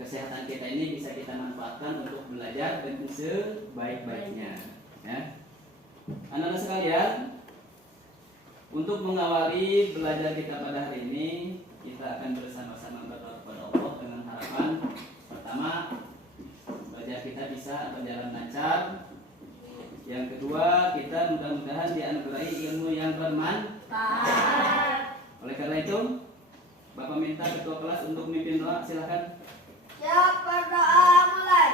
kesehatan kita ini bisa kita manfaatkan untuk belajar dengan sebaik-baiknya. Ya. Anak-anak sekalian, untuk mengawali belajar kita pada hari ini, kita akan bersama-sama berdoa kepada Allah dengan harapan pertama, belajar kita bisa berjalan lancar. Yang kedua, kita mudah-mudahan dianugerahi ilmu yang bermanfaat. Oleh karena itu, Bapak minta ketua kelas untuk memimpin doa, silakan. Siap, berdoa mulai.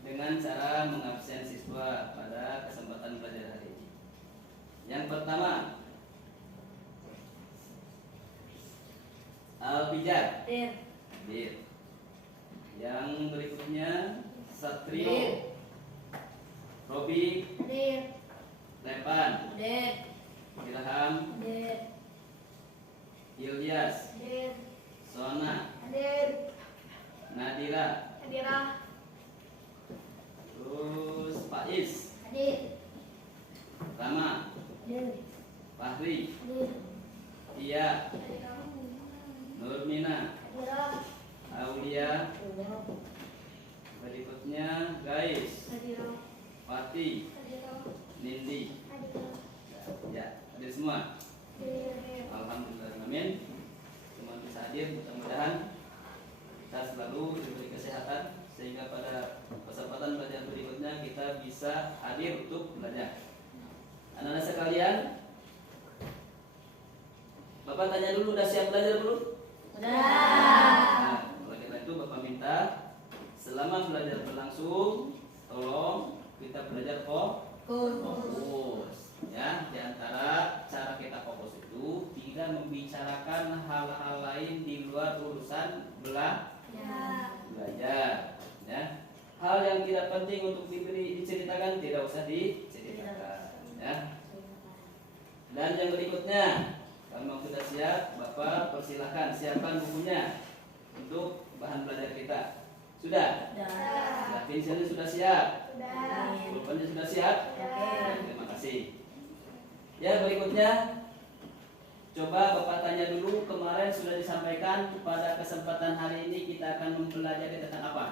Dengan cara mengabsen siswa pada kesempatan belajar hari ini. Yang pertama, Albijar. Dir. Yang berikutnya Satrio. Robi. Lepan. Ilham. Ilyas. Sona. Nadira. Terus Faiz. Rama. Fahri. Tia. Nurmina. Aulia. Berikutnya Gais. Pati. Nindi. Ya, hadir semua. Alhamdulillah, amin. Semua bisa hadir, mudah-mudahan kita selalu diberi kesehatan sehingga pada kesempatan belajar berikutnya kita bisa hadir untuk belajar. Anak-anak sekalian, Bapak tanya dulu, udah siap belajar belum? Nah, oleh karena itu Bapak minta selama belajar berlangsung, tolong kita belajar fokus. Ya, di antara cara kita fokus itu tidak membicarakan hal-hal lain di luar urusan belajar. Ya, hal yang tidak penting untuk diceritakan tidak usah diceritakan. Ya. Dan yang berikutnya, kalau sudah siap, Bapak persilahkan siapkan bukunya untuk bahan belajar kita. Sudah? Sudah. Pensilnya sudah siap? Pulpennya sudah siap? Terima kasih. Ya, berikutnya coba Bapak tanya dulu, kemarin sudah disampaikan pada kesempatan hari ini kita akan mempelajari tentang apa?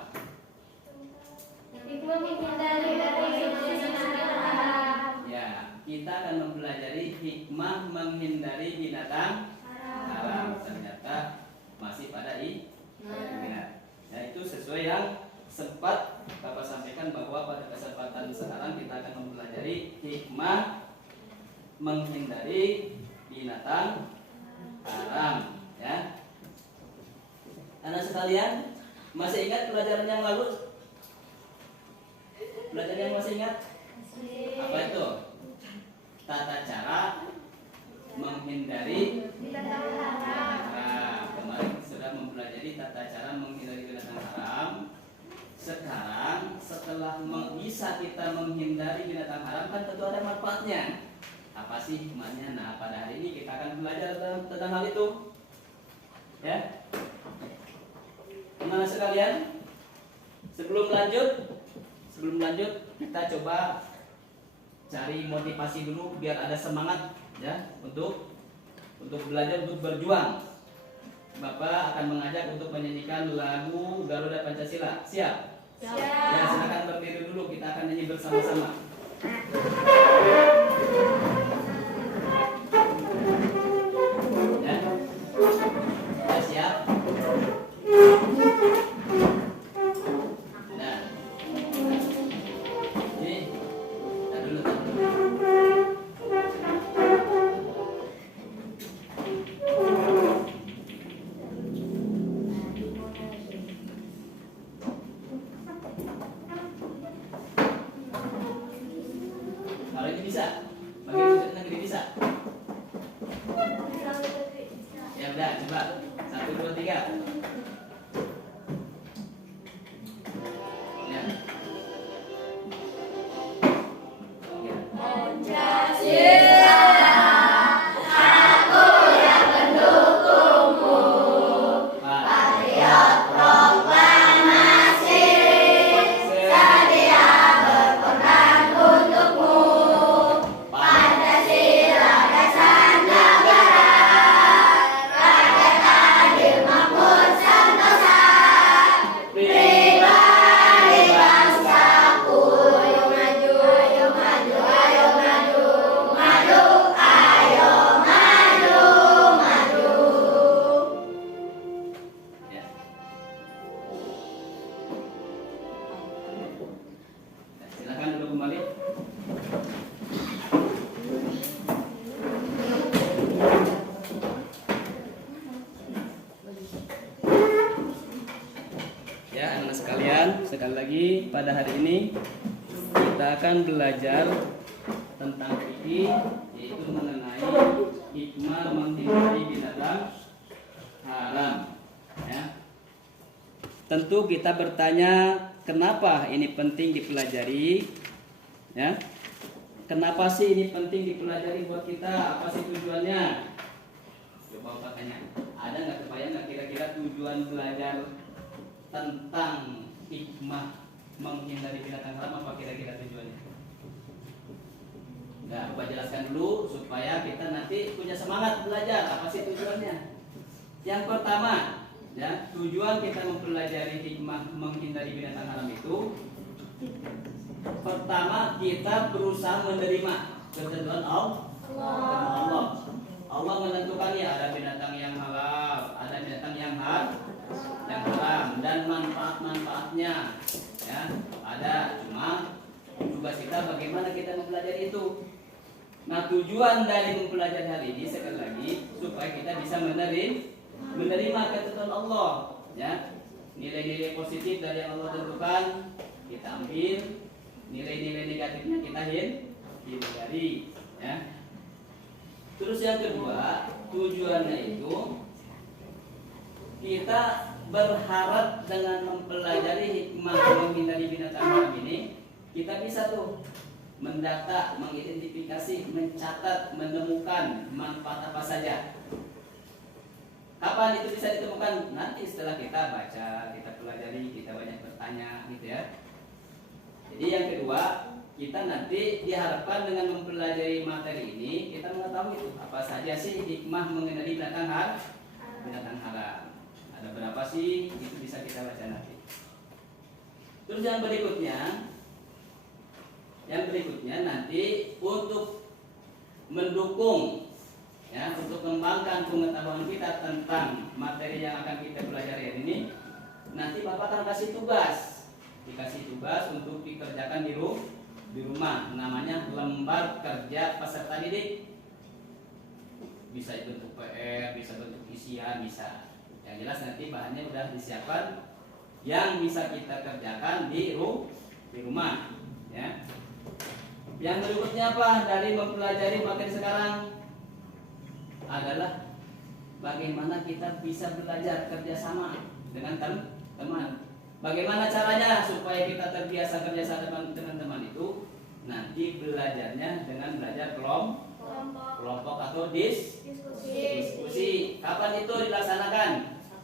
Ya, kita akan mempelajari hikmah menghindari binatang haram. Ternyata masih pada ingat. Ya, itu sesuai yang sempat Bapak sampaikan bahwa pada kesempatan sekarang kita akan mempelajari hikmah menghindari binatang haram. Ya, anak sekalian, masih ingat pelajaran yang lalu? Pelajaran yang masih ingat? Apa itu? Tata cara menghindari Binatang haram. haram. Kemarin sudah mempelajari tata cara menghindari binatang haram. Sekarang setelah bisa kita menghindari binatang haram kan tentu ada manfaatnya. Apa sih hikmahnya? Nah, pada hari ini kita akan belajar tentang hal itu. Ya. Teman-teman sekalian, sebelum lanjut kita coba cari motivasi dulu biar ada semangat ya untuk belajar, untuk berjuang. Bapak akan mengajak untuk menyanyikan lagu Garuda Pancasila. Siap? Siap. Ya, silakan berdiri dulu, kita akan nyanyi bersama-sama. Ya. Ya, siap? Nah. Ini tar dulu. Kalau ini bisa, bagi wujud negeri bisa. Ya udah, coba 1, 2, 3. Ya. Ya. Silakan dulu kembali. Ya, anak sekalian, sekali lagi pada hari ini kita akan belajar tentang fikih, yaitu mengenai hikmah menghindari binatang haram. Ya. Tentu kita bertanya kenapa ini penting dipelajari, ya? Kenapa sih ini penting dipelajari buat kita? Apa sih tujuannya? Coba Bapak tanya. Ada nggak kebayang nggak kira-kira tujuan belajar tentang hikmah menghindari binatang haram, apa kira-kira tujuannya? Nggak, Bapak jelaskan dulu supaya kita nanti punya semangat belajar. Apa sih tujuannya? Yang pertama, ya, tujuan kita mempelajari hikmah menghindari binatang haram itu, pertama kita berusaha menerima ketentuan Allah. Allah menentukan ya ada binatang yang halal, ada binatang yang haram, dan manfaat-manfaatnya, ya ada. Cuma tugas kita bagaimana kita mempelajari itu. Nah, tujuan dari mempelajari hal ini sekali lagi supaya kita bisa menerima ketentuan Allah, ya. Nilai-nilai positif dari yang Allah tentukan kita ambil, nilai-nilai negatifnya kita hindari, ya. Terus yang kedua, tujuannya itu kita berharap dengan mempelajari hikmah menghindari binatang haram ini, kita bisa tuh mendata, mengidentifikasi, mencatat, menemukan manfaat apa saja. Kapan itu bisa ditemukan? Nanti setelah kita baca, kita pelajari, kita banyak bertanya, gitu ya. Jadi yang kedua, kita nanti diharapkan dengan mempelajari materi ini, kita mengetahui itu apa saja sih hikmah mengenai binatang haram. Ada berapa sih? Itu bisa kita baca nanti. Terus yang berikutnya nanti untuk mendukung, ya, untuk mengembangkan pengetahuan kita tentang materi yang akan kita pelajari hari ini, nanti Bapak akan dikasih tugas untuk dikerjakan di rumah, namanya lembar kerja peserta didik. Bisa itu bentuk PR, bisa bentuk isian, bisa. Yang jelas nanti bahannya udah disiapkan yang bisa kita kerjakan di rumah, ya. Yang berikutnya apa dari mempelajari materi sekarang? adalah bagaimana kita bisa belajar kerjasama dengan teman. Bagaimana caranya supaya kita terbiasa kerjasama dengan teman itu? Nanti belajarnya dengan belajar kelompok atau diskusi. Kapan itu dilaksanakan?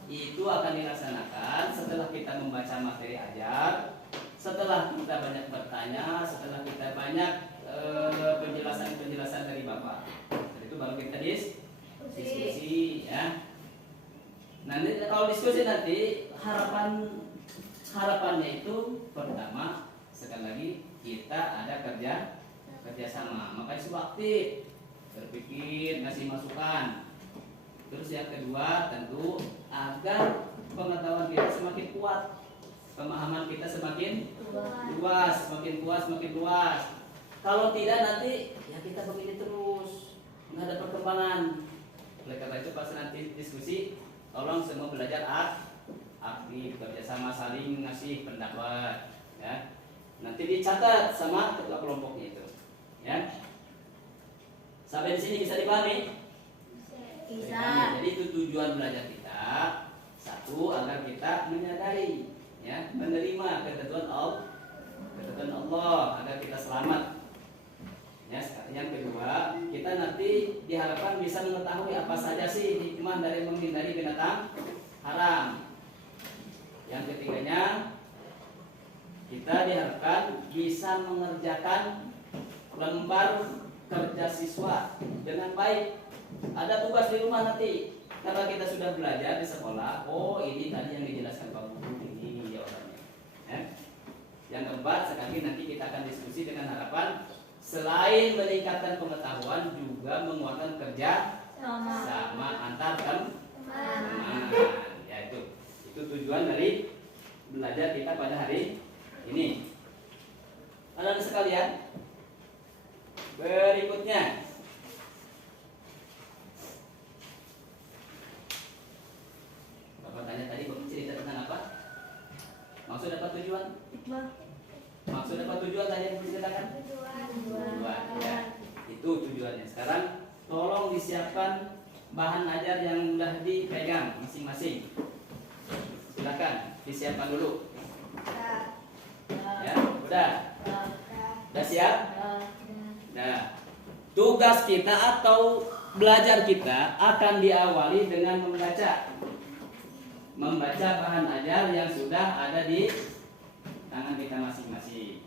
Itu akan dilaksanakan setelah kita membaca materi ajar, setelah kita banyak bertanya, setelah kita banyak penjelasan dari Bapak. Setelah itu baru kita diskusi ya. Nanti kalau diskusi nanti harapannya itu pertama, sekali lagi kita ada kerjasama, makanya suka aktif berpikir, ngasih masukan. Terus yang kedua tentu agar pengetahuan kita semakin kuat, pemahaman kita semakin luas, semakin luas. Kalau tidak nanti ya kita begini terus, nggak ada perkembangan. Oleh karena itu pas nanti diskusi, tolong semua belajar aktif, kerjasama, saling ngasih pendapat, ya. Nanti dicatat sama ketua kelompoknya itu, ya. Sampai di sini bisa dipahami? Bisa. Jadi itu tujuan belajar kita. Satu, agar kita menyadari, ya, menerima ketentuan Allah agar kita selamat. Ya, yang kedua, kita nanti diharapkan bisa mengetahui apa saja sih hikmah dari menghindari binatang haram. Yang ketiganya, kita diharapkan bisa mengerjakan lembar kerja siswa dengan baik. Ada tugas di rumah nanti, karena kita sudah belajar di sekolah. Oh, ini tadi yang dijelaskan Pak Guru, ini jawabannya. Ya. Yang keempat, sekali nanti kita akan diskusi dengan harapan selain meningkatkan pengetahuan juga menguatkan kerja sama antar teman. Ya itu tujuan dari belajar kita pada hari ini. Anak-anak sekalian, berikutnya Bapak tanya tadi cerita tentang apa? Maksud apa tujuan? Maksud apa tujuan tadi yang diceritakan? Tujuan, ya. Itu tujuannya. Sekarang tolong disiapkan bahan ajar yang sudah dipegang masing-masing. Silakan disiapkan dulu. Ya, udah. Udah siap? Nah, tugas kita atau belajar kita akan diawali dengan membaca bahan ajar yang sudah ada di tangan kita masing-masing.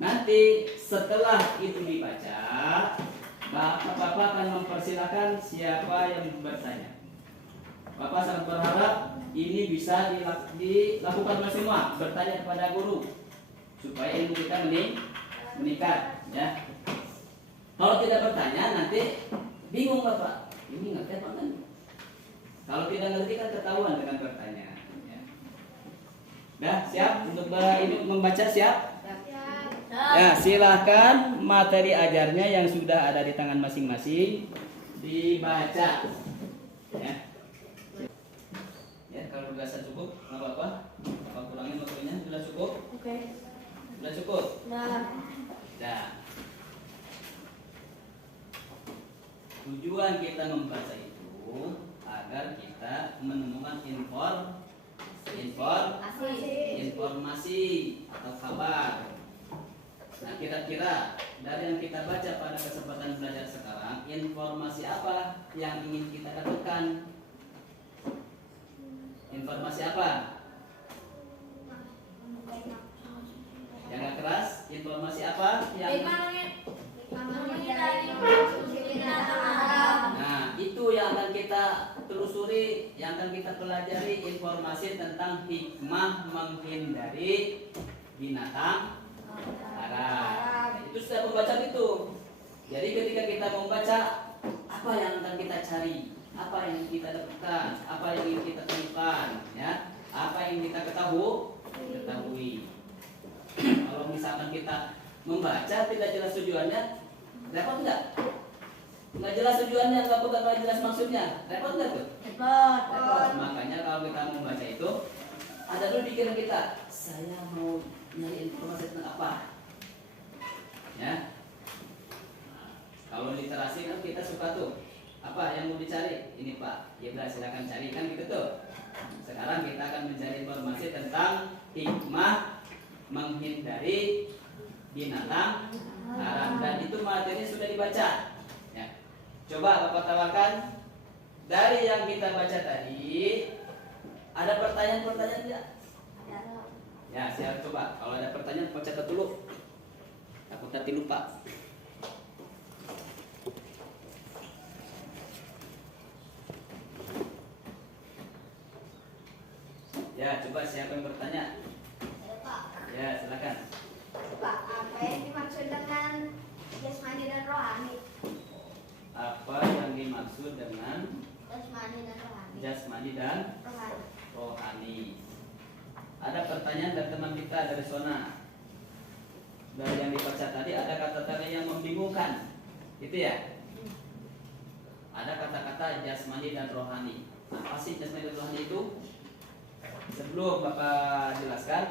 Nanti setelah itu dibaca, Bapak akan mempersilahkan siapa yang bertanya. Bapak sangat berharap ini bisa dilakukan oleh semua, bertanya kepada guru supaya ilmu kita meningkat, ya. Kalau tidak bertanya nanti bingung Bapak, ini ngerti apa kan? Kalau tidak ngerti kan ketahuan dengan bertanya. Ya. Dah siap untuk ini membaca siap? Ya, silahkan materi ajarnya yang sudah ada di tangan masing-masing dibaca. Ya. Ya, kalau dirasa cukup, nggak apa-apa. Apa kurangin waktunya? Sudah cukup? Oke. Sudah cukup? Nah. Tujuan kita membaca itu agar kita menemukan informasi atau kabar. Nah, kira-kira dari yang kita baca pada kesempatan belajar sekarang, informasi apa yang ingin kita dapatkan? Informasi apa? Yang gak keras? Informasi apa? Yang Nah, itu yang akan kita telusuri, yang akan kita pelajari, informasi tentang hikmah menghindari binatang haram. Itu sudah pembacaan itu. Jadi ketika kita membaca, apa yang akan kita cari, apa yang kita dapatkan, apa yang ingin kita temukan, ya, apa yang kita ketahui. Kalau misalkan kita membaca tidak jelas tujuannya, repot nggak? Nggak jelas tujuannya, nggak jelas maksudnya, repot nggak tuh? Repot. Makanya kalau kita membaca itu, ada dulu pikiran kita, saya mau nyari informasi tentang apa? Ya. Kalau literasi kan kita suka tuh Apa yang mau dicari? Ini Pak. Ya udah silakan cari kan gitu tuh. Sekarang kita akan mencari informasi tentang hikmah menghindari binatang haram, dan itu materi sudah dibaca. Ya. Coba Bapak tawarkan dari yang kita baca tadi, ada pertanyaan-pertanyaan tidak? Ya, saya coba. Kalau ada pertanyaan, Pak catat dulu. Aku tadi lupa. Ya, coba siapa yang bertanya? Pak. Ya, silakan. Pak, apa yang dimaksud dengan jasmani dan rohani? Apa yang dimaksud dengan Jasmani dan rohani. jasmani dan Rohani. rohani? Ada pertanyaan dari teman kita dari zona. Dari yang dibaca tadi ada kata-kata yang membingungkan, gitu ya? Ada kata-kata jasmani dan rohani. Apa sih jasmani dan rohani itu? Sebelum Bapak jelaskan,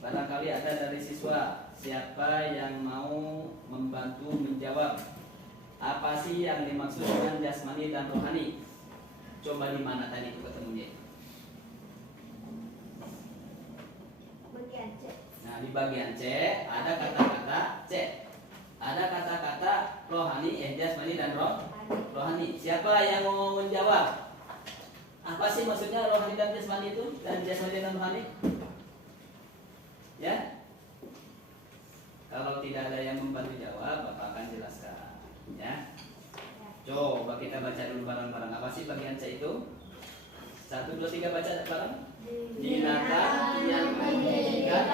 barangkali ada dari siswa siapa yang mau membantu menjawab apa sih yang dimaksud dengan jasmani dan rohani? Coba di mana tadi itu ketemunya? Bagian C. Nah, di bagian C ada kata-kata C. Ada kata-kata rohani, jasmani dan rohani. Siapa yang mau menjawab? Apa sih maksudnya rohani dan jasmani itu? Dan jasmani dan rohani? Ya? Kalau tidak ada yang membantu jawab, Bapak akan jelaskan. Ya? Coba kita baca dulu bareng-bareng. Apa sih bagian C itu? 1, 2, 3 baca bareng. Binatang yang menjijikan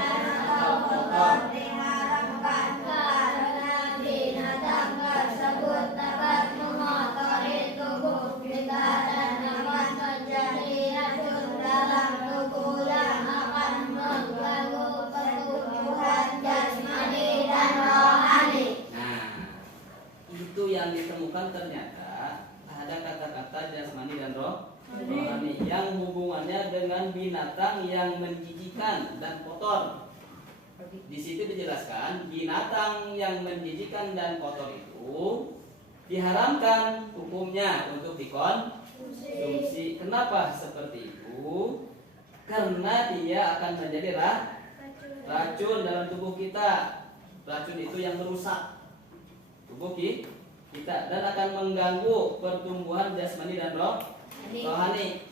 atau kotor. Diharamkan karena binatang tersebut dapat mengotori tubuh kita dan akan menjadi racun dalam tubuh yang akan mengganggu pertumbuhan jasmani dan rohani. Nah, itu yang ditemukan ternyata ada kata-kata jasmani dan rohani yang hubungannya dengan binatang yang menjijikan dan kotor. Di situ dijelaskan binatang yang menjijikan dan kotor itu diharamkan hukumnya untuk dikonsumsi. Kenapa seperti itu? Karena dia akan menjadi racun dalam tubuh kita. Racun itu yang merusak tubuh kita dan akan mengganggu pertumbuhan jasmani dan rohani.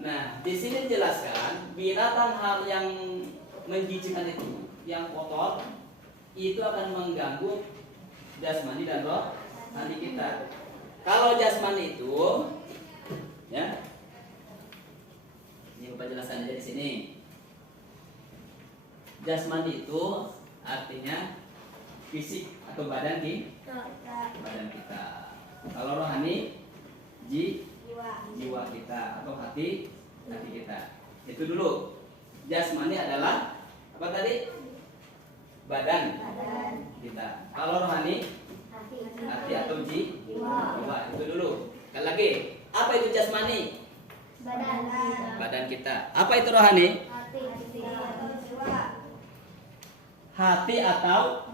Nah, di sini dijelaskan binatang hal yang menjijikan itu, yang kotor, itu akan mengganggu jasmani dan rohani kita. Kalau jasmani itu, ya, ini Bapak jelaskan aja di sini. Jasmani itu artinya fisik atau badan kita. Kalau rohani, jiwa kita atau hati kita. Itu dulu. Jasmani adalah apa tadi? Badan kita. Kalau rohani, hati atau jiwa. Itu dulu. Sekali lagi, apa itu jasmani? Badan kita. Apa itu rohani? Hati atau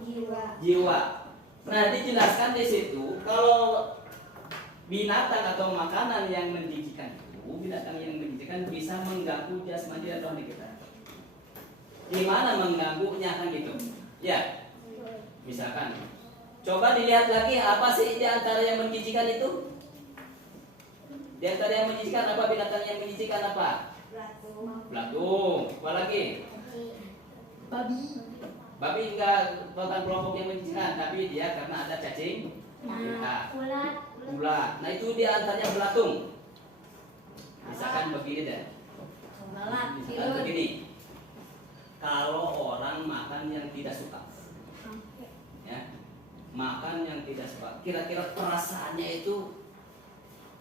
jiwa. Nah, dijelaskan di situ kalau binatang atau makanan yang menjijikan itu, binatang yang menjijikan bisa mengganggu jasmani dan rohani kita. Gimana mengganggunya kan gitu? Ya, misalkan, coba dilihat lagi apa sih di antara yang menjijikan itu? Di antara yang menjijikan apa? Binatang yang menjijikan apa? Belatung. Apa lagi? Babi enggak bukan kelompok yang menjijikan, tapi dia karena ada cacing kita. Ulat. Nah, itu dia antaranya belatung. Misalkan begini deh. Misalkan begini. Kalau orang makan yang tidak suka, ya, makan yang tidak suka, kira-kira perasaannya itu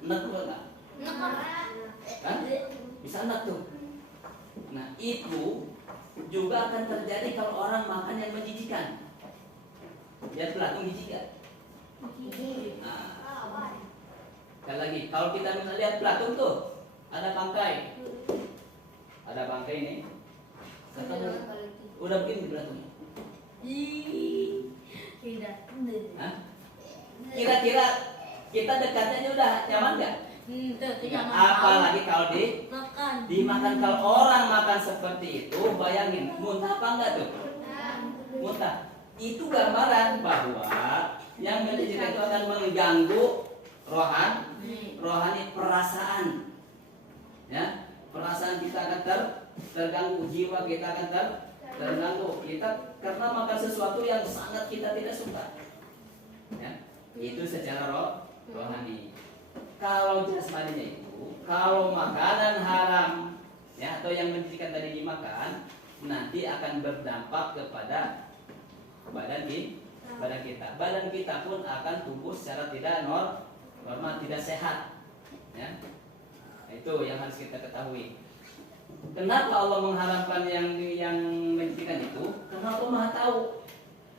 enak enggak? Kan? Bisa enak tuh. Nah, itu juga akan terjadi kalau orang makan yang menjijikan. Lihat belatung jijik gak? Nah, sekali lagi, kalau kita misalnya lihat belatung tuh, ada bangkai ini. Udah begini belatungnya. Kira-kira kita dekatnya aja udah nyaman nggak? Itu jangan Apalagi kalau makan. dimakan. Kalau orang makan seperti itu, bayangin muntah apa enggak tuh? Muntah. Itu gambaran bahwa yang menjijikan itu akan mengganggu rohani perasaan. Ya, perasaan kita akan terganggu, jiwa kita akan terganggu. Kita karena makan sesuatu yang sangat kita tidak suka. Ya, itu secara rohani. Kalau jasmaninya itu, kalau makanan haram ya atau yang menjijikan tadi dimakan, nanti akan berdampak kepada badan kita. Badan kita pun akan tumbuh secara tidak normal, tidak sehat. Ya. Itu yang harus kita ketahui. Kenapa Allah mengharamkan yang menjijikan itu? Karena Allah Maha tahu.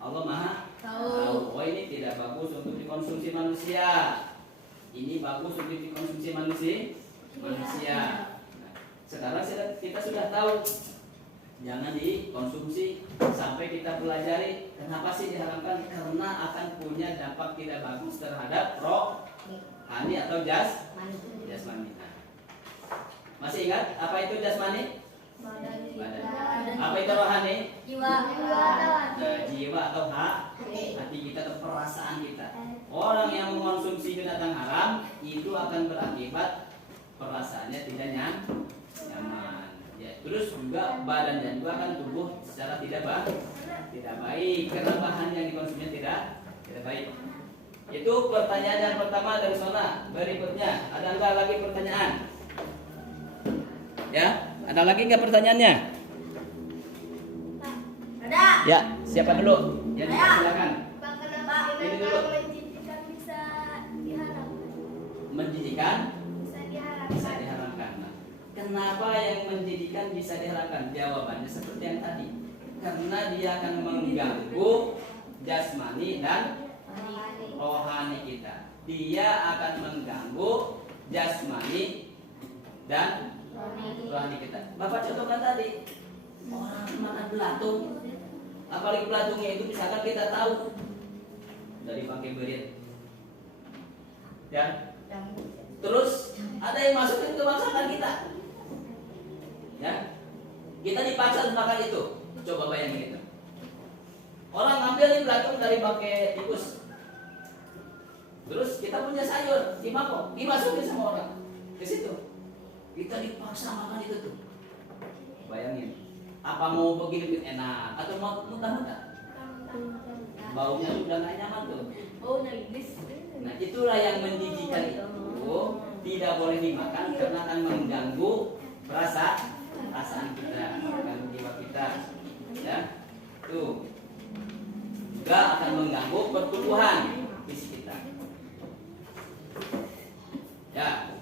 Allah Maha tahu. Oh, ini tidak bagus untuk dikonsumsi manusia. Ini bagus untuk dikonsumsi manusia. Nah, sekarang kita sudah tahu. Jangan dikonsumsi sampai kita pelajari kenapa sih diharamkan, karena akan punya dampak tidak bagus terhadap rohani atau jasmani. Masih ingat apa itu jasmani? Badan. Apa itu rohani? Jiwa. Jiwa atau hati kita atau perasaan kita. Orang yang mengonsumsi binatang haram itu akan berakibat perasaannya tidak nyaman. Ya, terus juga badannya juga akan tumbuh secara tidak baik karena bahan yang dikonsumsinya tidak baik. Itu pertanyaan yang pertama dari zona. Berikutnya, ada enggak lagi pertanyaan? Ya, ada lagi enggak pertanyaannya? Ada. Ya, siapa dulu? Ya, silakan. Pak, kenapa Ini dulu. binatang menjijikan bisa diharamkan? Menjijikan Bisa bisa diharamkan. diharamkan. Nah, kenapa yang menjijikan bisa diharamkan? Jawabannya seperti yang tadi. Karena dia akan mengganggu jasmani dan rohani kita. Dia akan mengganggu jasmani dan rohani kita. Bapak contohkan tadi, orang makan belatung, apalagi belatungnya itu misalkan kita tahu dari pakai berit, ya. Terus ada yang masukin ke masakan kita, ya. Kita dipaksa untuk makan itu. Coba bayangin itu. Orang ngambil ini belatung dari pakai tikus. Terus kita punya sayur, dimasukin sama orang ke situ. Kita dipaksa makan itu tuh. Bayangin, apa mau begini enak atau mau muntah-muntah? Baunya udah gak nyaman tuh. Oh, najis. Nah, itulah yang menjijikan itu tidak boleh dimakan karena akan mengganggu perasaan kita, mengganggu jiwa kita. Ya, tuh juga akan mengganggu pertumbuhan fisik kita. Ya,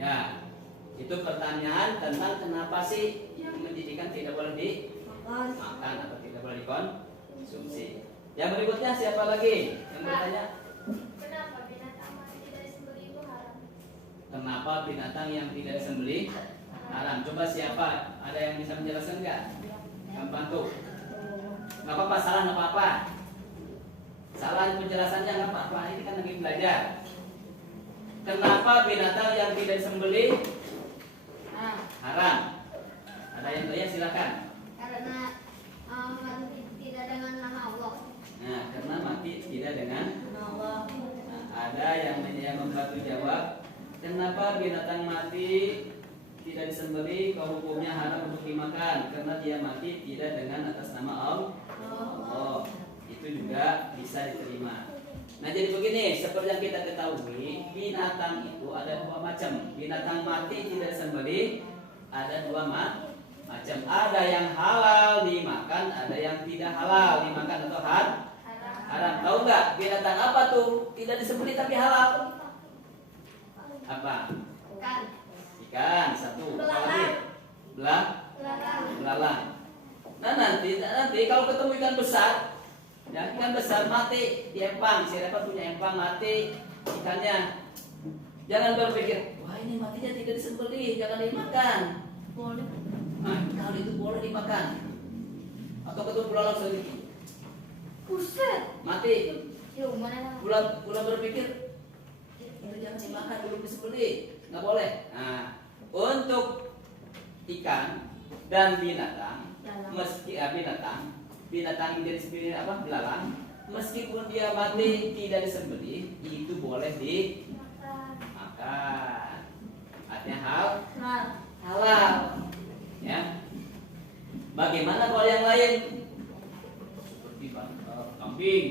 ya, itu pertanyaan tentang kenapa sih yang menjijikan tidak boleh dimakan atau tidak boleh dikonsumsi. Yang berikutnya siapa lagi yang bertanya? Kenapa binatang mati tidak disembelih itu haram? Kenapa binatang yang tidak disembelih haram? Coba siapa? Ada yang bisa menjelaskan nggak? Yang bantu. Nggak apa-apa, salah nggak apa-apa. Salah penjelasannya nggak apa-apa. Ini kan lagi belajar. Kenapa binatang yang tidak disembelih haram? Ada yang tanya silakan. Karena mati tidak dengan nama Allah. Nah, karena mati tidak dengan Allah. Nah, ada yang membantu jawab. Kenapa binatang mati tidak disembelih? Kau hukumnya haram untuk dimakan karena dia mati tidak dengan atas nama Allah. Itu juga bisa diterima. Nah, jadi begini, seperti yang kita ketahui, binatang itu ada dua macam. Binatang mati tidak disembelih ada dua macam. Ada yang halal dimakan, ada yang tidak halal dimakan atau haram. Tahu nggak binatang apa tuh tidak disembelih tapi halal? Apa? Ikan satu. Belalang. Nah, nanti kalau ketemu ikan besar, ya ikan besar mati di empang, si Repa punya empang mati ikannya. Jangan berpikir, wah ini matinya tidak disembelih, jangan dimakan. Boleh. Nah, kalau itu boleh dimakan. Atau ketemu belalang sedikit, Buset. Mati. Yuk, mana? Pula berpikir itu jangan dimakan belum disembelih, nggak boleh. Nah, untuk ikan dan binatang, meski binatang jenis apa belalang, meskipun dia mati tidak disembelih, itu boleh dimakan. Artinya halal, ya. Bagaimana kalau yang lain? Seperti kambing,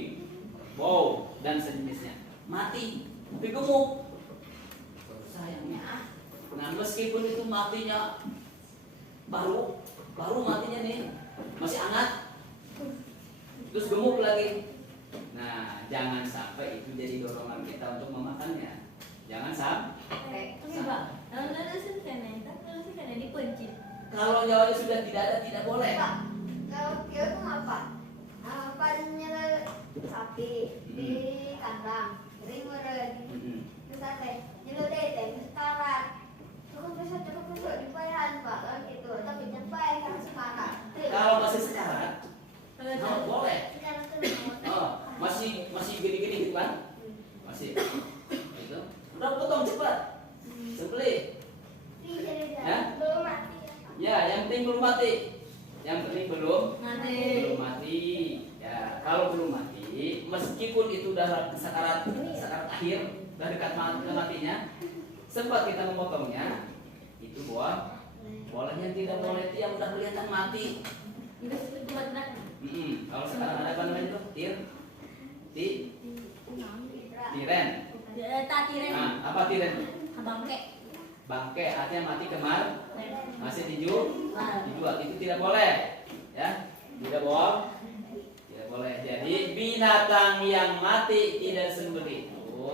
kerbau dan sejenisnya mati, tapi gemuk. Sayangnya, nah meskipun itu matinya baru matinya nih, masih hangat, terus gemuk lagi. Nah, jangan sampai itu jadi dorongan kita untuk memakannya. Jangan sampai. Tapi Pak, kalau sih kan dikunci. Kalau nyawanya sudah tidak boleh. Pak, kalau kio itu apa? Apa nyelel sapi di kandang, kering meren, terus apa? Nyelel teteng, sekarat. Cukup besar dipayahan Pak, kalau gitu. Tapi nyampai harus sekarat. Kalau masih sekarat, boleh. Sekarang tuh Oh, masih gini-gini gitu kan? Masih. Itu. Udah potong cepat. Sembelih. Ya? belum mati. Ya, yang penting belum mati. Yang penting belum Mati. mati. Ya, kalau belum mati, meskipun itu udah sakarat akhir, udah dekat matinya, sempat kita memotongnya, itu bolehnya tidak boleh itu yang udah kelihatan mati. Kalau sekarang ada apa namanya itu? Tiren. Nah, apa tiren? Bangke artinya mati kemar, masih dijual, itu tidak boleh, ya, tidak boleh. Jadi binatang yang mati tidak sembelih itu,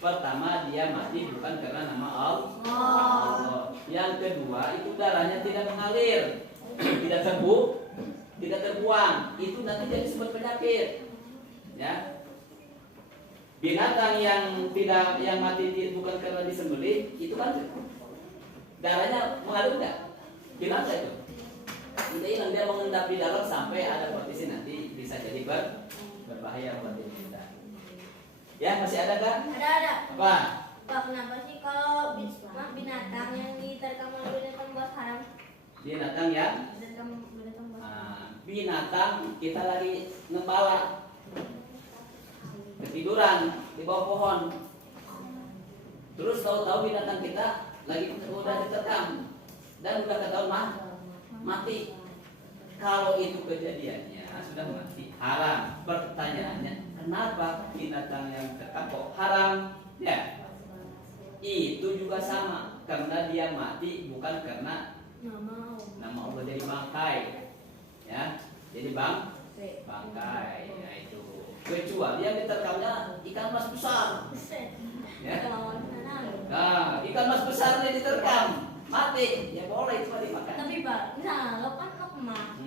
pertama dia mati bukan karena nama Allah. Yang kedua itu darahnya tidak mengalir, tidak terbuang, itu nanti jadi sumber penyakit, ya. Binatang yang mati bukan karena disembelih itu kan darahnya mengalir nggak? Binatang itu. Kita hilang dia mengendap di dalam sampai ada kondisi nanti bisa jadi berbahaya buat diri kita. Ya masih ada kan? Ada. Apa? Pak, kenapa sih kalau binatang yang diterkam oleh binatang buat haram? Binatang ya? Binatang buat Binatang kita lagi ngembala ketiduran di bawah pohon, terus tahu-tahu binatang kita lagi udah diterkam dan udah ketahuan mati. Kalau itu kejadiannya sudah mati haram. Pertanyaannya, kenapa binatang yang terkam kok haram? Ya, itu juga sama karena dia mati bukan karena nama Allah jadi bangkai, ya, jadi bangkai. Ya itu. Kecuali yang diterkamnya ikan mas besar, ya. Nah, ikan mas besar yang diterkam mati, ya boleh cuma dimakan. Tapi Pak, misalnya lo kan lemah,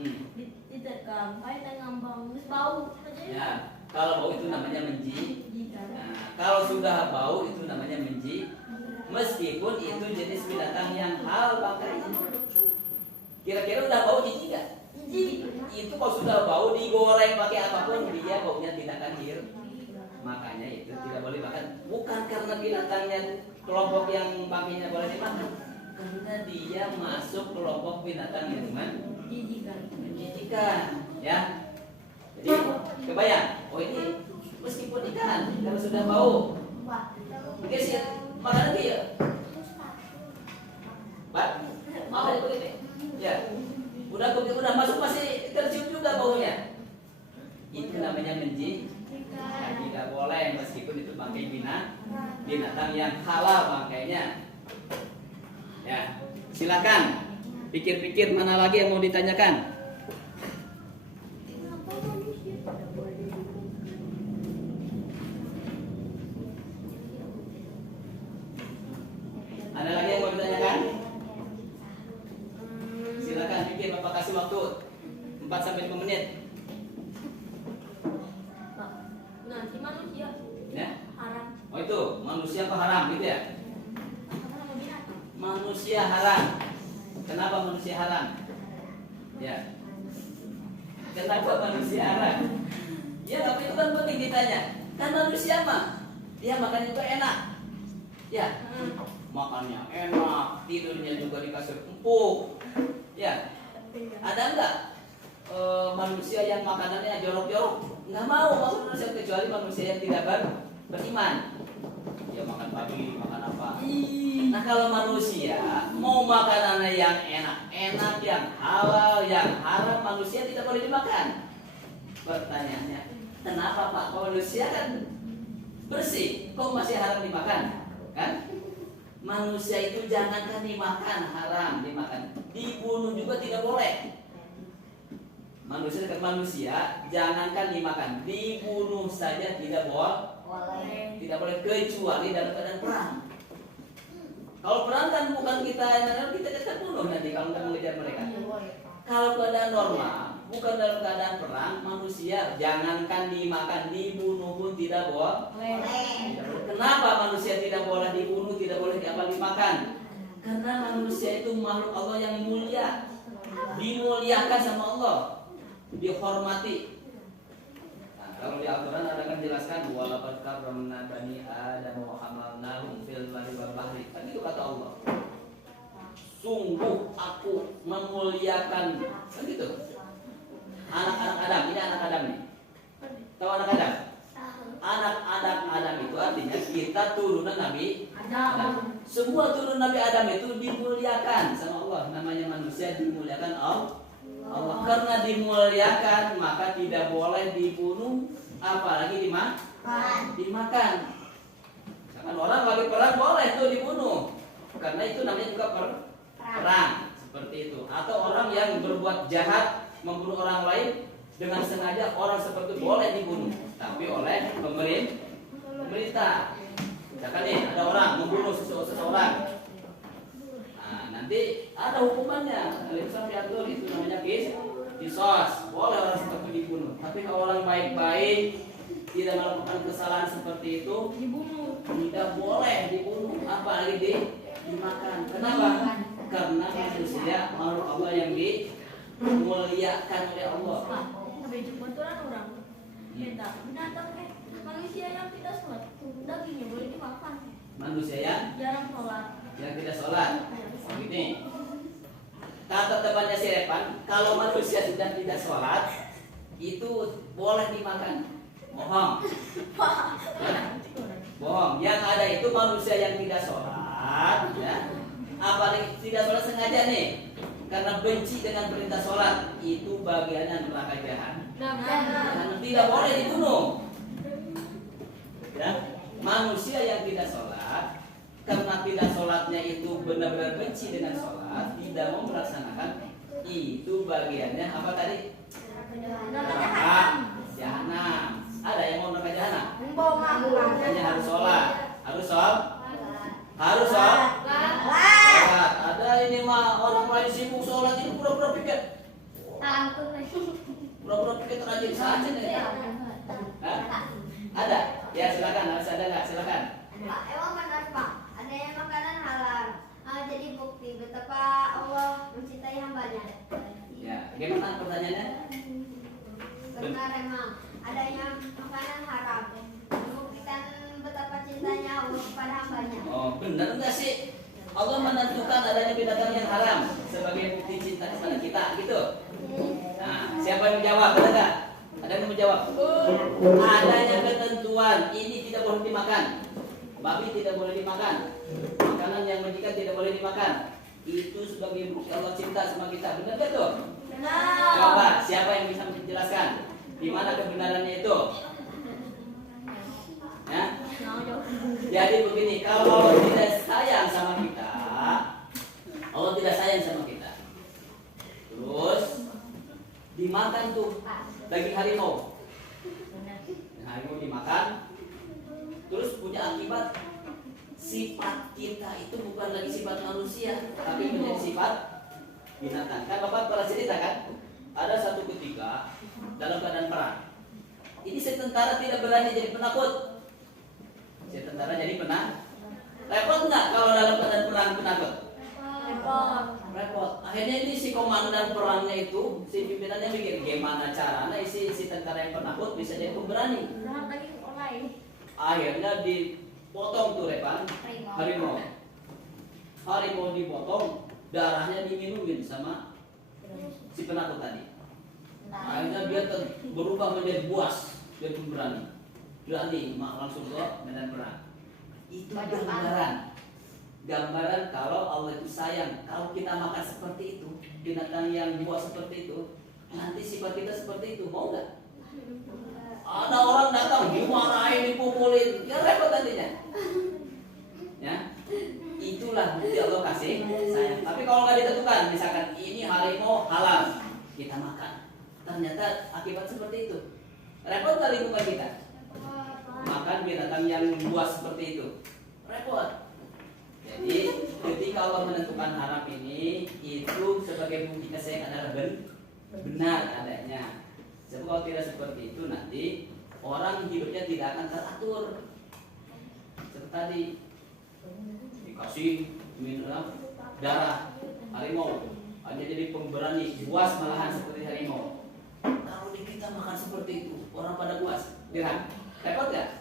diterkam, kayak ngambang, terus bau. Ya, kalau bau itu namanya menji. Jika. Nah, kalau sudah bau itu namanya menji. Meskipun itu jenis binatang yang halal bangkainya. Kira-kira udah bau jijik nggak? Itu kalau sudah bau digoreng pakai apapun dia baunya tidak akan hilang. Makanya itu tidak boleh makan. Bukan karena binatangnya kelompok yang bangkainya boleh dimakan, karena dia masuk kelompok binatang yang menjijikan, ya. Jadi kebayang, oh ini meskipun ikan kalau sudah bau, guys ya makanan dia, Pak, mau itu ini, ya. Udah masuk masih tercium juga baunya. Itu namanya menjijikan. Nah, tidak boleh meskipun itu bangkai binatang yang halal bangkainya. Ya, silakan pikir-pikir mana lagi yang mau ditanyakan. Ada lagi yang mau ditanyakan? Silakan pikir, Bapak kasih waktu 4 sampai 5 menit. Nanti manusia Ya. haram. Oh itu manusia apa haram gitu ya? Sama binatang. Manusia haram. Kenapa manusia haram? Ya. Kenapa manusia haram? Ya, tapi itu kan penting ditanya. Kan manusia mah, dia makan juga enak. Ya, makannya enak, tidurnya juga di kasur empuk. Ya, ada enggak manusia yang makanannya jorok-jorok? Nggak mau manusia, kecuali manusia yang tidak beriman. Dia makan pagi, makan apa? Nah, kalau manusia mau makanannya yang enak-enak, yang halal, yang haram, manusia tidak boleh dimakan. Pertanyaannya, kenapa Pak? Manusia kan bersih, kok masih haram dimakan? Kan? Manusia itu jangankan dimakan, haram dimakan, dibunuh juga tidak boleh. Manusia dekat manusia, jangankan dimakan, dibunuh saja tidak boleh. Tidak boleh kecuali dalam keadaan perang. Kalau perang kan bukan kita bunuh nanti kalau kita mengejar mereka. Kalau keadaan normal, bukan dalam keadaan perang, manusia jangankan dimakan, dibunuh pun tidak boleh. Kenapa manusia tidak boleh dibunuh, tidak boleh dimakan? Karena manusia itu makhluk Allah yang mulia, dimuliakan sama Allah, dihormati. Nah, kalau di Al-Quran ada kan jelaskan walaqad karramna bani Adam wa hamalnahum fil barri wal bahri. Kan itu kata Allah. Sungguh aku memuliakan, kan gitu. Anak-anak Adam, ini anak Adam nih. Tahu anak Adam? Anak-anak Adam itu artinya kita turunan Nabi Adam. Semua turun Nabi Adam itu dimuliakan sama Allah. Namanya manusia dimuliakan Allah. Karena dimuliakan maka tidak boleh dibunuh, apalagi dimakan. Misalkan orang lagi perang boleh tuh dibunuh, karena itu namanya juga perang seperti itu. Atau orang yang berbuat jahat membunuh orang lain dengan sengaja, orang seperti itu boleh dibunuh, tapi oleh pemerintah. Misalkan nih ada orang membunuh seseorang. Nanti ada hukumannya. Al-Islam diatur itu namanya kisos. Boleh orang seperti itu dibunuh. Tapi kalau orang baik-baik tidak melakukan kesalahan seperti itu dibunuh. Tidak boleh dibunuh, apalagi dimakan. Kenapa? Karena manusia makhluk Allah yang dimuliakan oleh Allah. Sampai jumpa orang. Kita binatang manusia yang tidak sholat, dagingnya boleh dimakan. Manusia yang jarang sholat. Yang tidak sholat. Begini, kata temannya si Evan, kalau manusia sudah tidak sholat, itu boleh dimakan. Bohong. Bohong. Yang ada itu manusia yang tidak sholat, ya. Apalagi tidak sholat sengaja nih, karena benci dengan perintah sholat, itu bagiannya neraka jahanam. Tidak boleh dibunuh. Ya. Manusia yang tidak sholat, karena tidak sholatnya itu benar-benar benci dengan sholat, tidak mau melaksanakan, itu bagiannya apa tadi? Neraka jahanam. Ada yang mau neraka jahanam? Makanya harus sholat, harus sholat. Ada ini mah orang lain sibuk sholat ini pura-pura pikir, rajin saja nih. Ada? Ya silakan, harus ada nggak? Silakan. Pak, emang benar Pak, adanya makanan halal jadi bukti betapa Allah mencintai hambanya. Ya, gimana pertanyaannya? Benar emang adanya makanan haram membuktikan betapa cintanya Allah kepada hambanya. Oh, benar enggak sih? Allah menentukan adanya binatang yang haram sebagai bukti cinta kepada kita, gitu. Nah, siapa yang menjawab? Ada nggak? Ada yang menjawab? Adanya ketentuan ini tidak boleh dimakan. Babi tidak boleh dimakan. Makanan yang menjijikan tidak boleh dimakan. Itu sebagai bukti Allah cinta sama kita. Benar gak tuh? Benar. Coba siapa yang bisa menjelaskan di mana kebenarannya itu? Ya? Jadi begini, kalau Allah tidak sayang sama kita, Allah tidak sayang sama kita, terus dimakan tuh daging harimau. Harimau dimakan, terus punya akibat sifat kita itu bukan lagi sifat manusia, tapi menjadi sifat binatang. Kan Bapak pernah cerita kan, ada satu ketika dalam keadaan perang, ini si tentara tidak berani jadi penakut. Si tentara jadi repot nggak kalau dalam keadaan perang penakut? Repot. repot. Akhirnya ini si komandan perangnya itu, si pimpinannya mikir gimana caranya si tentara yang penakut bisa jadi pemberani. Berangkat lagi ke online. Akhirnya dipotong tuh Repan harimau. Harimau dipotong, darahnya diminumin sama si penakut tadi. Akhirnya dia berubah menjadi buas, jadi pemberani. Berani langsung ke medan perang. Itu gambaran kalau Allah itu sayang. Kalau kita makan seperti itu, binatang yang buas seperti itu, nanti sifat kita seperti itu, mau nggak? Ada orang datang dimarahin, dipukulin, ya repot nantinya. Ya, itulah bukti Allah kasih sayang. Tapi kalau nggak ditentukan, misalkan ini harimau halal, kita makan, ternyata akibat seperti itu, repot nggak lingkungan kita? Makan binatang yang buas seperti itu, repot. Jadi ketika Allah menentukan haram ini, itu sebagai bukti kesayangan adalah benar adanya. Sebab kalau tidak seperti itu, nanti orang hidupnya tidak akan teratur. Seperti tadi dikasih mineral darah harimau, hanya jadi pemberani, buas malahan seperti harimau. Kalau di kita makan seperti itu, orang pada buas, dirang, repot gak?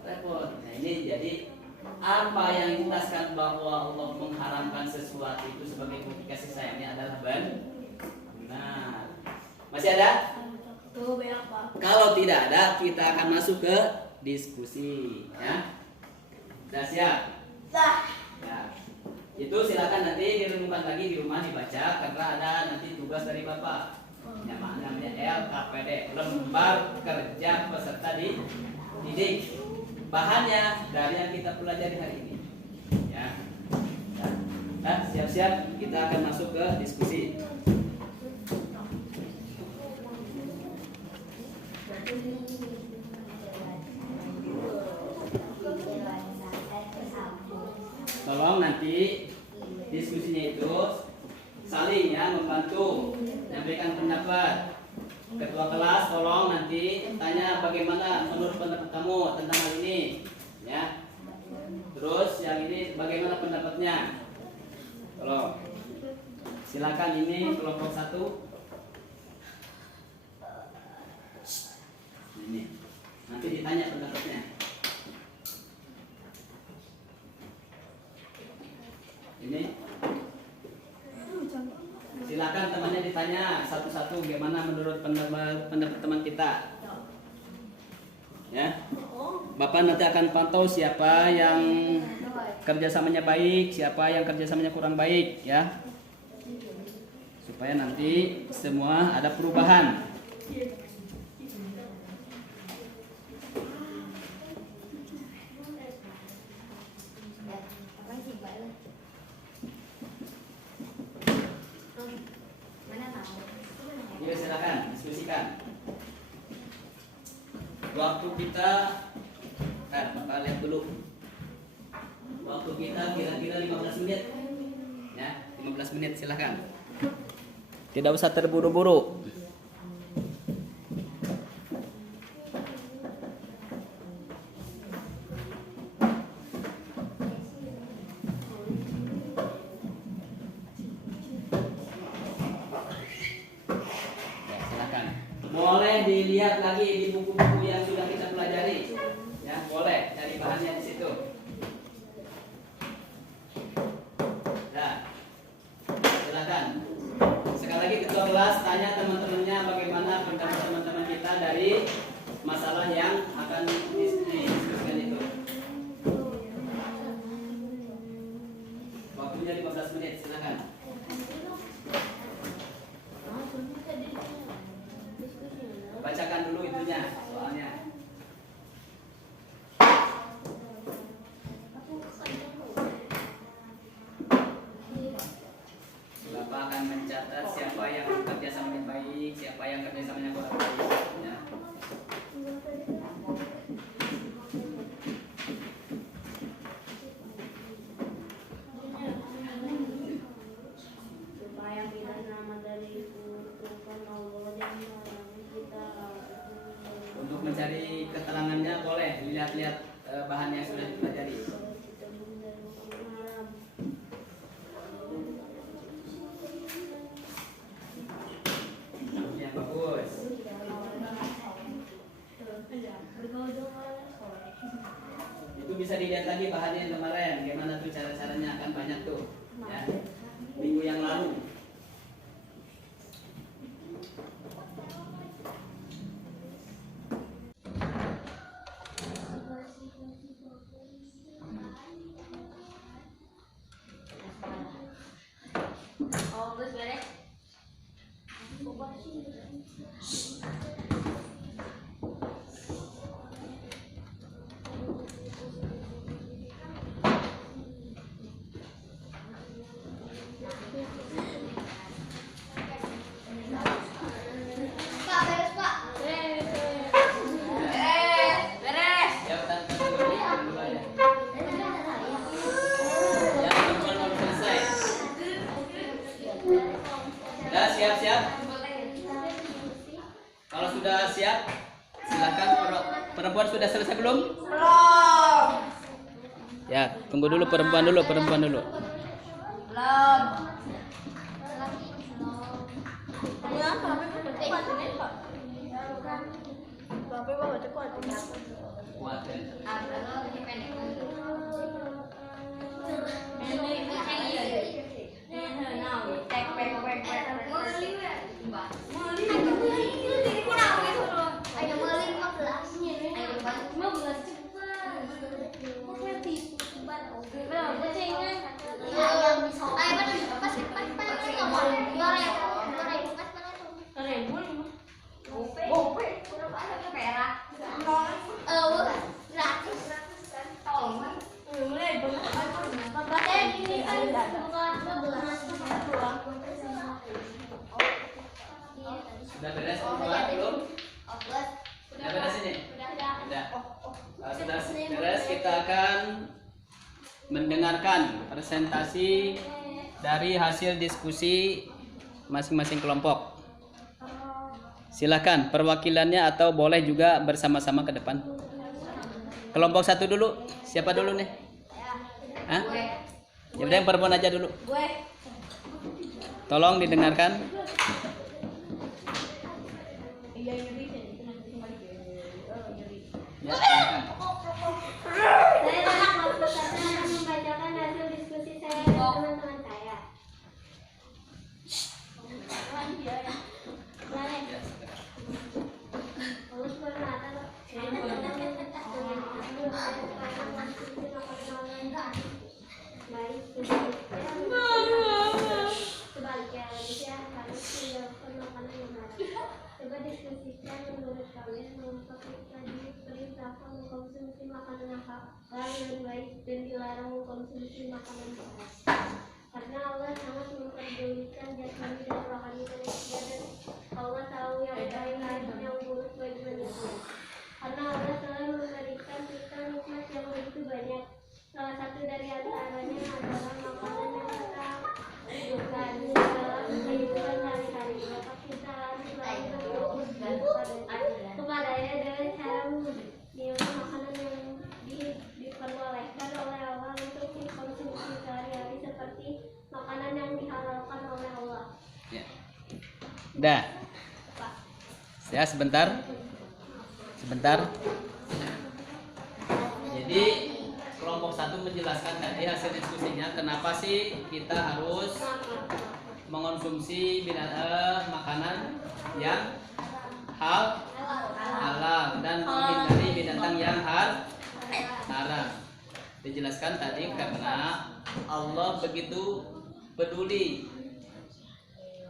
Repot. Nah ini jadi apa yang dijelaskan bahwa Allah mengharamkan sesuatu itu sebagai bukti kasih sayangnya adalah benar. Masih ada? Tuh apa? Kalau tidak ada, kita akan masuk ke diskusi, ya. Sudah siap? Dah. Ya. Itu silakan nanti direnungkan lagi di rumah, dibaca karena ada nanti tugas dari Bapak. Yang namanya LKPD, lembar kerja peserta didik. Bahannya dari yang kita pelajari hari ini, ya. Nah, siap-siap kita akan masuk ke diskusi. Tolong nanti diskusinya itu saling ya membantu menyampaikan pendapat. Ketua kelas tolong nanti tanya bagaimana menurut pendapat kamu tentang hal ini, ya. Terus yang ini bagaimana pendapatnya? Tolong. Silakan ini kelompok 1. Ini. Nanti ditanya pendapatnya. Ini. Silakan temannya ditanya satu-satu gimana menurut pendapat teman kita. Ya. Bapak nanti akan pantau siapa yang kerjasamanya baik, siapa yang kerjasamanya kurang baik, ya. Supaya nanti semua ada perubahan. Ya silakan diskusikan. Waktu kita Bapak lihat dulu. Waktu kita kira-kira 15 menit. Ya, 15 menit silakan. Tidak usah terburu-buru. Boleh dilihat lagi di buku-buku yang sudah kita pelajari, ya boleh cari bahannya di situ. Nah, silakan. Sekali lagi ketua kelas tanya teman-temannya bagaimana pendapat teman-teman kita dari masalah yang akan didiskusikan itu. Waktunya 15 menit, silakan. Bacakan dulu itunya soalnya. Bapak akan mencatat siapa yang kerjasamanya baik, siapa yang kerjasamanya kurang baik, ya. Supaya kita nama dari Tuhan Allah dan Untuk mencari keterangannya boleh lihat-lihat bahan yang sudah dipelajari. bergaul dengan orang soleh. Itu bisa dilihat lagi bahannya yang kemarin, gimana tuh cara-caranya, akan banyak tuh ya. Minggu yang lalu. Oh, Gus beres. Pak, beres Pak. Beres. Ya, tante dulu ya. Ya, perempuan baru selesai. Ya, siap-siap. Kalau sudah siap, silakan. Perempuan sudah selesai belum? Belum. Ya, tunggu dulu perempuan dulu. Belum. Ya, tapi kuat ini, Pak. Tapi bawa cepat. Kuat ya. Sudah beres perempuan belum? Sudah beres ini? Sudah. Sudah beres, kita akan mendengarkan presentasi dari hasil diskusi masing-masing kelompok. Silakan perwakilannya atau boleh juga bersama-sama ke depan. Kelompok satu dulu. Siapa dulu nih? Hah? Ya udah, yang perempuan aja dulu. Tolong didengarkan. Ya, silakan. Saya akan membacakan hasil diskusi saya dan teman-teman saya. Ya, silakan. Sebaliknya, manusia harus menjauhkan makanan yang haram. Coba diskusikan menurut kalian mengapa kita diperintahkan mengkonsumsi makanan yang halal dan baik dan dilarang mengkonsumsi makanan haram. Karena Allah sangat memperdulikan jasmani dan rohani manusia dan Allah tahu yang baik dan yang buruk bagi manusia. Karena Allah telah memberikan kita nikmat yang begitu banyak. Salah satu dari antaranya adalah makanan yang kita butuhkan dalam kehidupan sehari-hari. Maka kita harus selalu kepadanya dengan cara memilih makanan yang diperbolehkan oleh Allah untuk dikonsumsi sehari-hari seperti makanan yang dihalalkan oleh Allah. Ya. Udah. Ya, sebentar. Jadi kelompok satu menjelaskan tadi hasil diskusinya kenapa sih kita harus mengonsumsi makanan yang halal dan menghindari binatang yang haram. Dijelaskan tadi karena Allah begitu peduli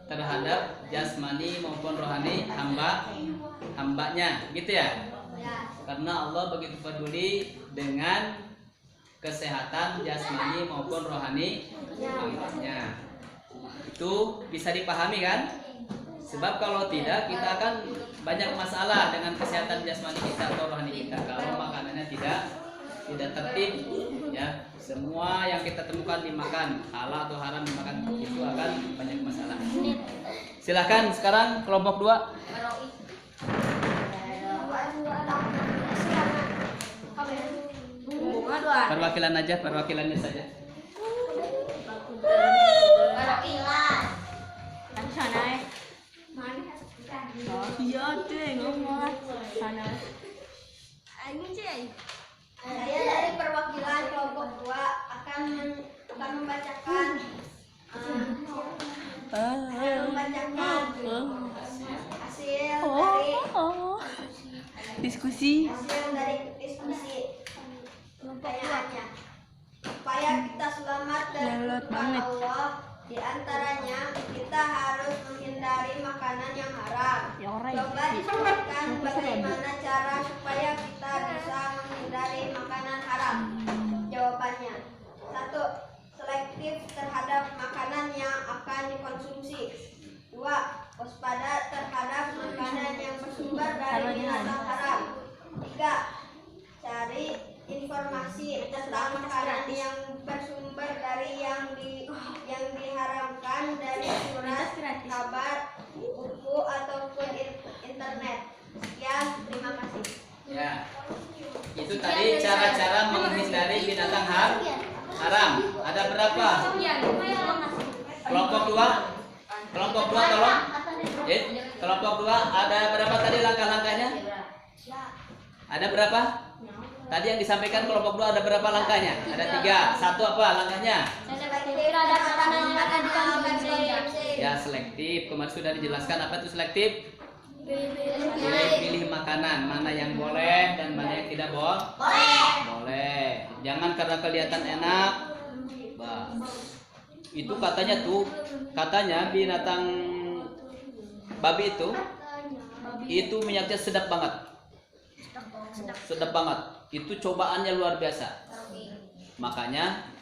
terhadap jasmani maupun rohani hambanya, gitu ya. Karena Allah begitu peduli dengan kesehatan jasmani maupun rohani hambanya. Itu bisa dipahami kan? Sebab kalau tidak kita akan banyak masalah dengan kesehatan jasmani kita atau rohani kita kalau makanannya tidak tertib ya. Semua yang kita temukan dimakan, halal atau haram dimakan, itu akan banyak masalah. Silahkan sekarang kelompok 2. Perwakilannya saja. Iya, deh ngomong sana. Saya dari perwakilan kelompok 2 akan membacakan hasil Diskusi. dari diskusi pertanyaannya. Supaya kita selamat dari Lelot kutukan banget. Allah, di antaranya kita harus menghindari makanan yang haram. Coba disebutkan bagaimana cara supaya kita bisa menghindari makanan haram. Jawabannya: 1. Selektif terhadap makanan yang akan dikonsumsi. 2. Waspada terhadap makanan yang bersumber dari binatang haram. 3. Cari informasi tentang makanan yang bersumber dari yang diharamkan dari surat, kabar, buku ataupun internet. Sekian, terima kasih. Ya. Itu tadi cara-cara menghindari binatang haram. Ada berapa? Kelompok 2. Kelompok 2 tolong. Kelompok 2 ada berapa tadi langkah-langkahnya? Ada berapa? Tadi yang disampaikan kelompok 2 ada berapa langkahnya? Ada 3. 1 apa langkahnya? Ya, selektif. Kemarin sudah dijelaskan apa itu selektif? Pilih makanan mana yang boleh dan mana yang tidak boleh. Jangan karena kelihatan enak. Itu katanya binatang babi itu minyaknya sedap banget. Itu cobaannya luar biasa. Makanya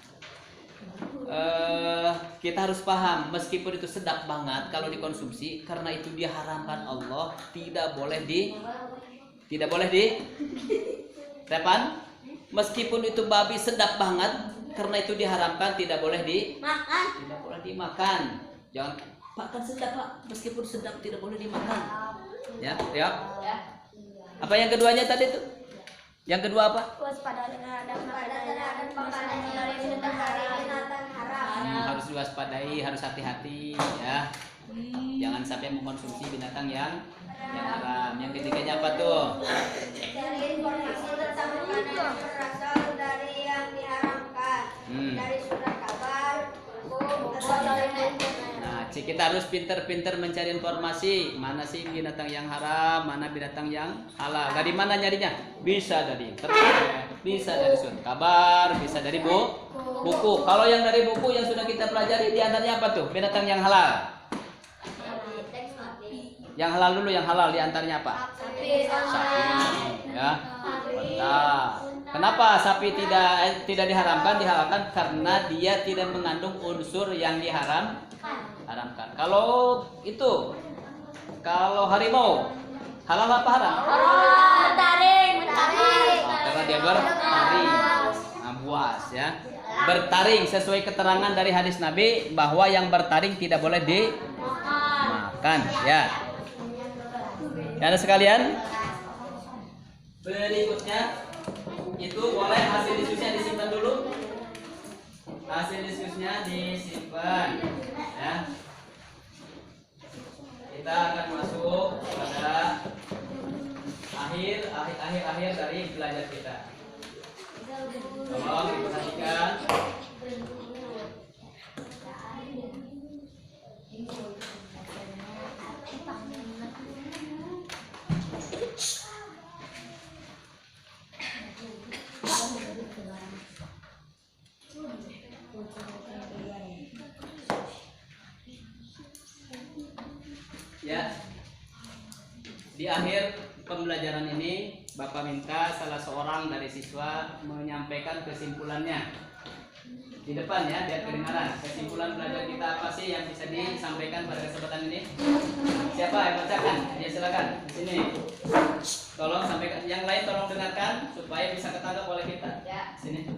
kita harus paham, meskipun itu sedap banget kalau dikonsumsi, karena itu diharamkan Allah, tidak boleh Tepan, meskipun itu babi sedap banget, karena itu diharamkan, tidak boleh dimakan. Jangan, Pak kan sedap Pak, meskipun sedap tidak boleh dimakan. Ya. Apa yang keduanya tadi itu? Yang kedua apa? Waspada terhadap makanan yang bersumber dari binatang haram. Harus diwaspadai, harus hati-hati ya. Jangan sampai mengkonsumsi binatang yang haram. Yang ketiganya apa tuh? Cari informasi tentang makanan yang berasal dari yang diharamkan. Dari surat kabar, buku, atau internet. Nah, kita harus pinter-pinter mencari informasi mana sih binatang yang haram, mana binatang yang halal. Dari mana nyarinya? Bisa dari internet, bisa dari surat kabar, bisa dari buku. Kalau yang dari buku yang sudah kita pelajari, di antaranya apa tuh? Binatang yang halal. Yang halal dulu, yang halal di antaranya apa? Sapi, ya. Nah, kenapa sapi tidak diharamkan? Dihalalkan karena dia tidak mengandung unsur yang diharamkan. Kalau harimau halal apa haram? Karena dia bertaring, buas ya. Bertaring sesuai keterangan dari hadis Nabi bahwa yang bertaring tidak boleh dimakan ya. Ada sekalian, berikutnya itu boleh hasil diskusinya disimpan dulu. Hasil diskusinya disimpan ya. Kita akan masuk pada akhir dari belajar kita. Tolong diperhatikan. Ya, di akhir pembelajaran ini Bapak minta salah seorang dari siswa menyampaikan kesimpulannya di depan ya, biar kedengaran. Kesimpulan belajar kita apa sih yang bisa disampaikan pada kesempatan ini? Siapa yang bacakan? Ya silakan di sini. Tolong sampaikan, yang lain tolong dengarkan supaya bisa ketangkap oleh kita. Ya. Sini.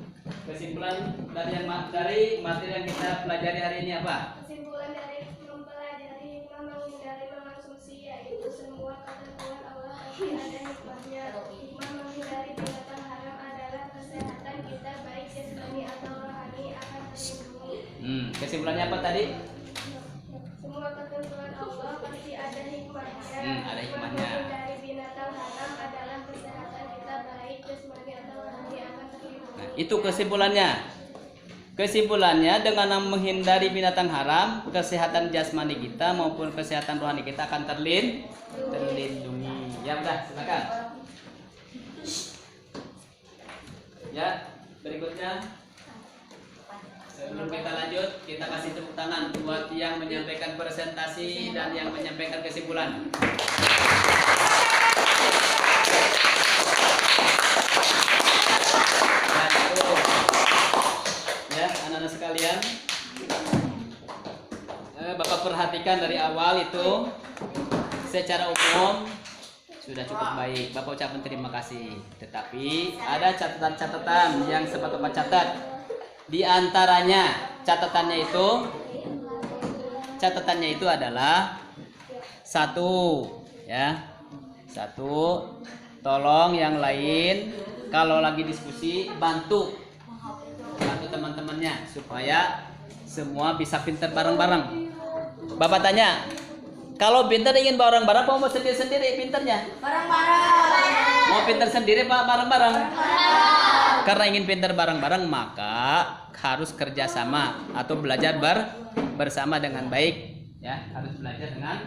Kesimpulan dari materi yang kita pelajari hari ini apa? Kesimpulan dari mempelajari menghindari mengonsumsi yaitu semua ketentuan Allah pasti ada hikmahnya. Hikmah menghindari binatang haram adalah kesehatan kita baik jasmani atau rohani akan terlindungi. Kesimpulannya apa tadi? Semua ketentuan Allah pasti ada hikmahnya. Ada hikmahnya. Menghindari binatang haram adalah kesehatan kita baik Itu kesimpulannya. Kesimpulannya, dengan menghindari binatang haram, kesehatan jasmani kita maupun kesehatan rohani kita akan terlindungi. Ya udah, silakan. Ya, berikutnya sebelum kita lanjut, kita kasih tepuk tangan buat yang menyampaikan presentasi dan yang menyampaikan kesimpulan. Ya, anak-anak sekalian, Bapak perhatikan dari awal itu secara umum sudah cukup baik. Bapak ucapkan terima kasih. Tetapi ada catatan-catatan yang sempat Bapak catat. Di antaranya catatannya itu adalah satu, ya. Satu, tolong yang lain kalau lagi diskusi bantu teman-temannya supaya semua bisa pintar bareng-bareng. Bapak tanya, kalau pintar ingin bareng-bareng apa mau sendiri-sendiri pintarnya? Bareng-bareng. Mau pintar sendiri Pak bareng-bareng? Karena ingin pintar bareng-bareng maka harus kerjasama atau belajar bersama dengan baik, ya. Harus belajar dengan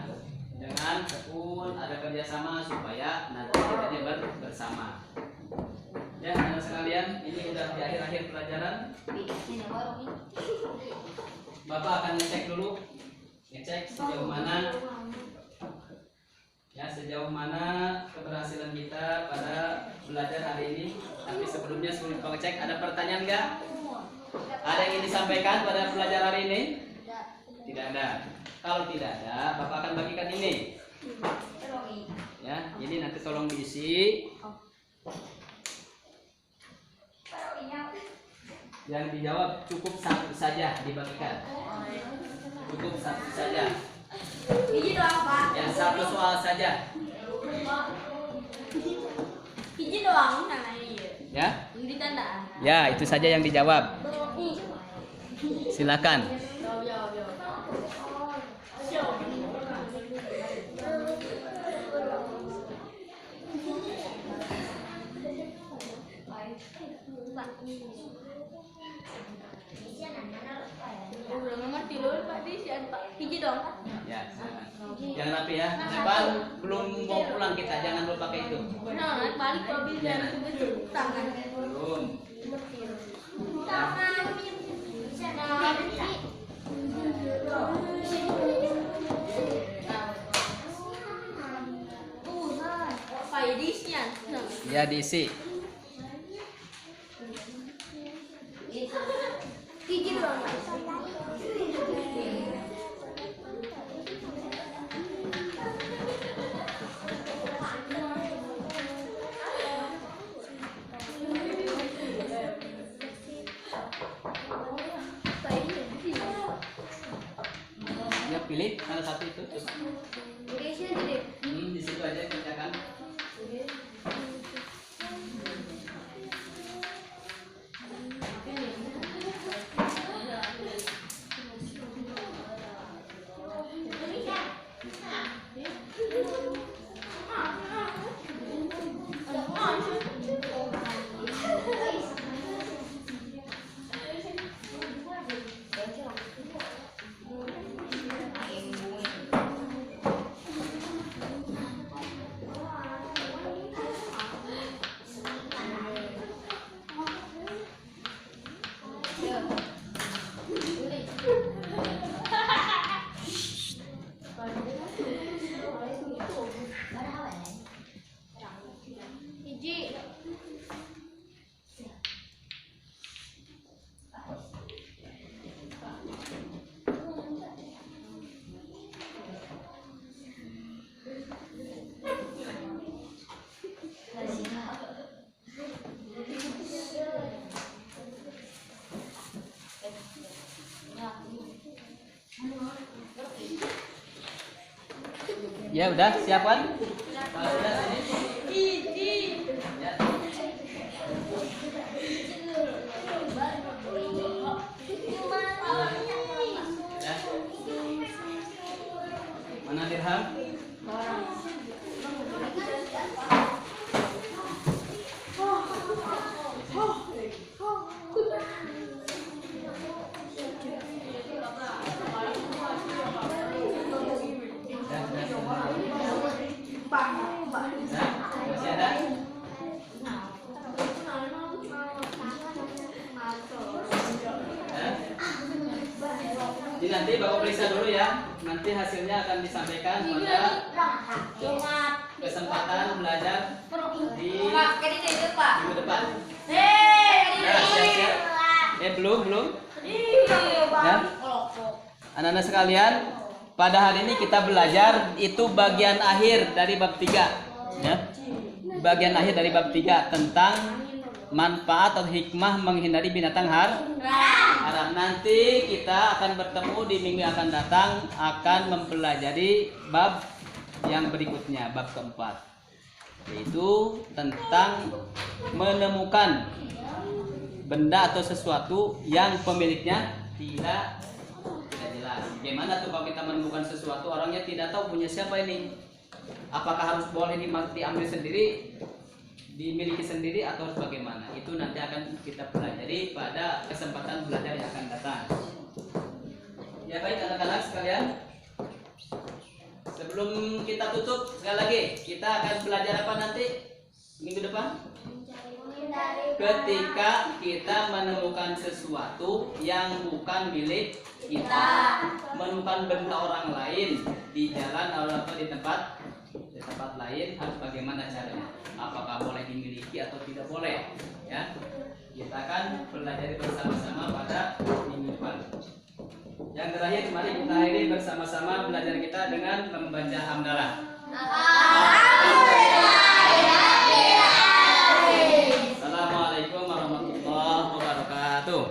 tekun, ada kerjasama supaya nanti kita bersama. Ya, anak sekalian, ini udah di akhir-akhir pelajaran. Bapak akan ngecek dulu, sejauh mana, ya, sejauh mana keberhasilan kita pada belajar hari ini. Tapi sebelum Bapak ngecek, ada pertanyaan nggak? Ada yang ingin disampaikan pada pelajaran hari ini? Tidak ada. Kalau tidak ada, Bapak akan bagikan ini. Ya, ini nanti tolong diisi. Yang dijawab cukup satu saja dibagikan. Cukup satu saja. Hiji doang, Pak. Ya, satu soal saja. Hiji doang nah iya. Ya. Yang ditanda. Ya, itu saja yang dijawab. Silakan. Jawab. Udah ngerti dulu Pak di si Pak. Hiji dong Pak. Ya, silakan. Jangan rapi ya. Depan belum mau pulang kita, jangan lupa pakai itu. Nah, balik mobil dan betul tangan. Belum. Tangan. Pak diisinya. Ya, diisi. Hiji doang. Ya, pilih salah satu itu. Di situ aja kerjakan. Ya udah, siap kan? Kalau sudah sini. Ya. Ya. Mana dirham? Masih ada? Jadi nanti Bapak periksa dulu ya. Nanti hasilnya akan disampaikan pada kesempatan belajar di minggu depan. Nah, siap-siap. Belum. Ya. Anak-anak sekalian, pada hari ini kita belajar itu bagian akhir dari bab 3. Ya. Bagian akhir dari bab 3 tentang manfaat atau hikmah menghindari binatang haram. Nanti kita akan bertemu di minggu yang akan datang, akan mempelajari bab yang berikutnya, bab keempat, yaitu tentang menemukan benda atau sesuatu yang pemiliknya tidak jelas. Bagaimana tuh kalau kita menemukan sesuatu orangnya tidak tahu punya siapa ini? Apakah harus boleh diambil sendiri, dimiliki sendiri, atau bagaimana? Itu nanti akan kita pelajari pada kesempatan belajar yang akan datang. Ya baik anak-anak sekalian, sebelum kita tutup sekali lagi, kita akan belajar apa nanti minggu depan? Ketika kita menemukan sesuatu yang bukan milik kita, menemukan benda orang lain di jalan atau di tempat lain, harus bagaimana caranya? Apakah boleh dimiliki atau tidak boleh? Ya, kita akan pelajari bersama-sama pada minggu depan. Yang terakhir, mari kita akhiri bersama-sama belajar kita dengan membaca hamdalah. Assalamualaikum warahmatullahi wabarakatuh.